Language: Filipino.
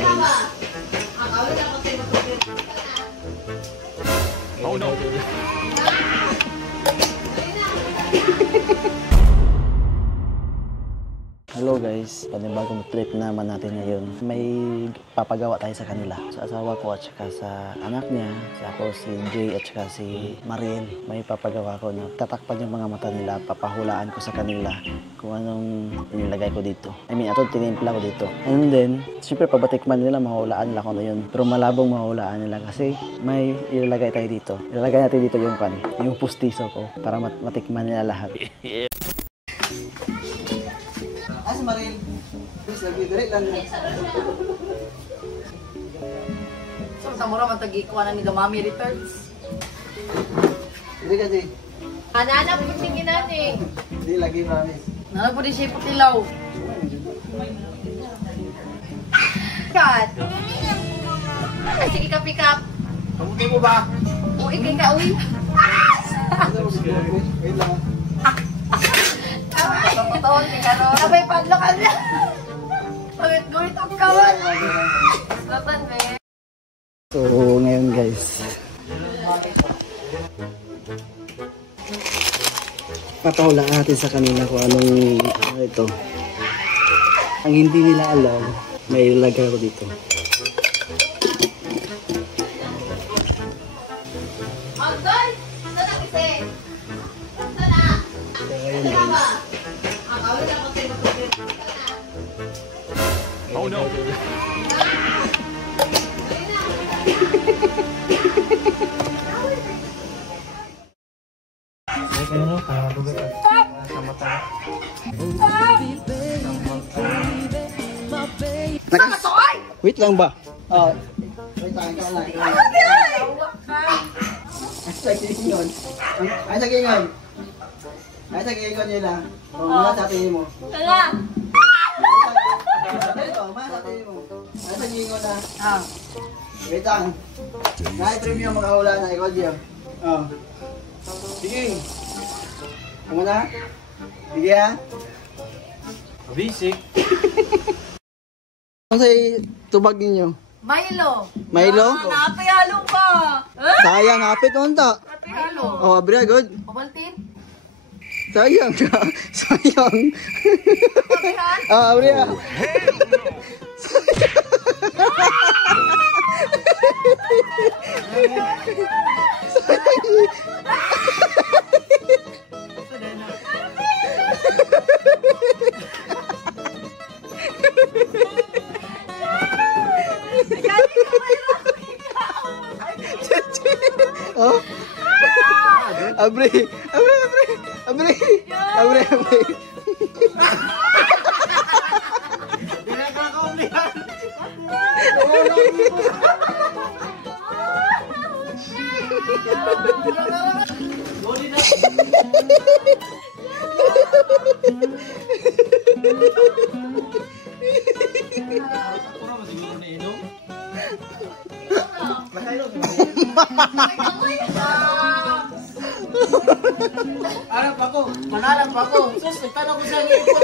guys. Oh no. Hello guys, panibagong trip naman natin ngayon. May papagawa tayo sa kanila. Sa asawa ko at saka sa anak niya, ako si Jay at saka si Mariel. May papagawa ko na tatakpan yung mga mata nila, papahulaan ko sa kanila kung anong inilagay ko dito. I mean, atong tinimpla ko dito. And then, siyempre pabatikman nila, mahulaan nila kung ano yun. Pero malabong mahulaan nila kasi may ilalagay tayo dito. Ilalagay natin dito yung pustiso ko para matikman nila lahat. As Maril, please lagi direct lang. So sa mura matagikuan ni the mommy returns. Dili ka di. Anana pud tingin nani. Di lagi promise. Nana pud siya putilaw. Kat. Sige ka pick up. Kamuti mo ba? O ikay ka uwi. Wait lang. Kapatawag ni Karo. Sabay padlo ka na. Gulit ang kawan. Slatan, be. So, ngayon guys. Papahulaan natin sa kanila kung anong ito. Ang hindi nila alam, may ilagay ko dito. Anton! Sana kasi? Sana? So, ngayon guys. Oh no. Wait lang ba? Oh. Wait lang, ikaw lang. Ay, sa gingon. Ay, sa gingon. Ay, sa gingon nila. O, mga sa tingin mo. Kaya! Dito, mga sa tingin mo. Ay, sa gingon na. Wait lang. Na-trim yung makahula na. Ikaw, Gio. Oh. Sige. Ano na? Sige, ha? Basic. Ano sa'y tubag ninyo? Milo! Milo? Napihalo ka! Sayang, hapit mo ito. Napihalo! Oh, abri, good. Pabaltin? Sayang ka. Sayang. Pabihan? Ah, abri, ah. Oh. Abri, abri, abri, abri, abri, abri. Arap ako, manalang pa ako. Sus, nagtanong ko sa ngipon.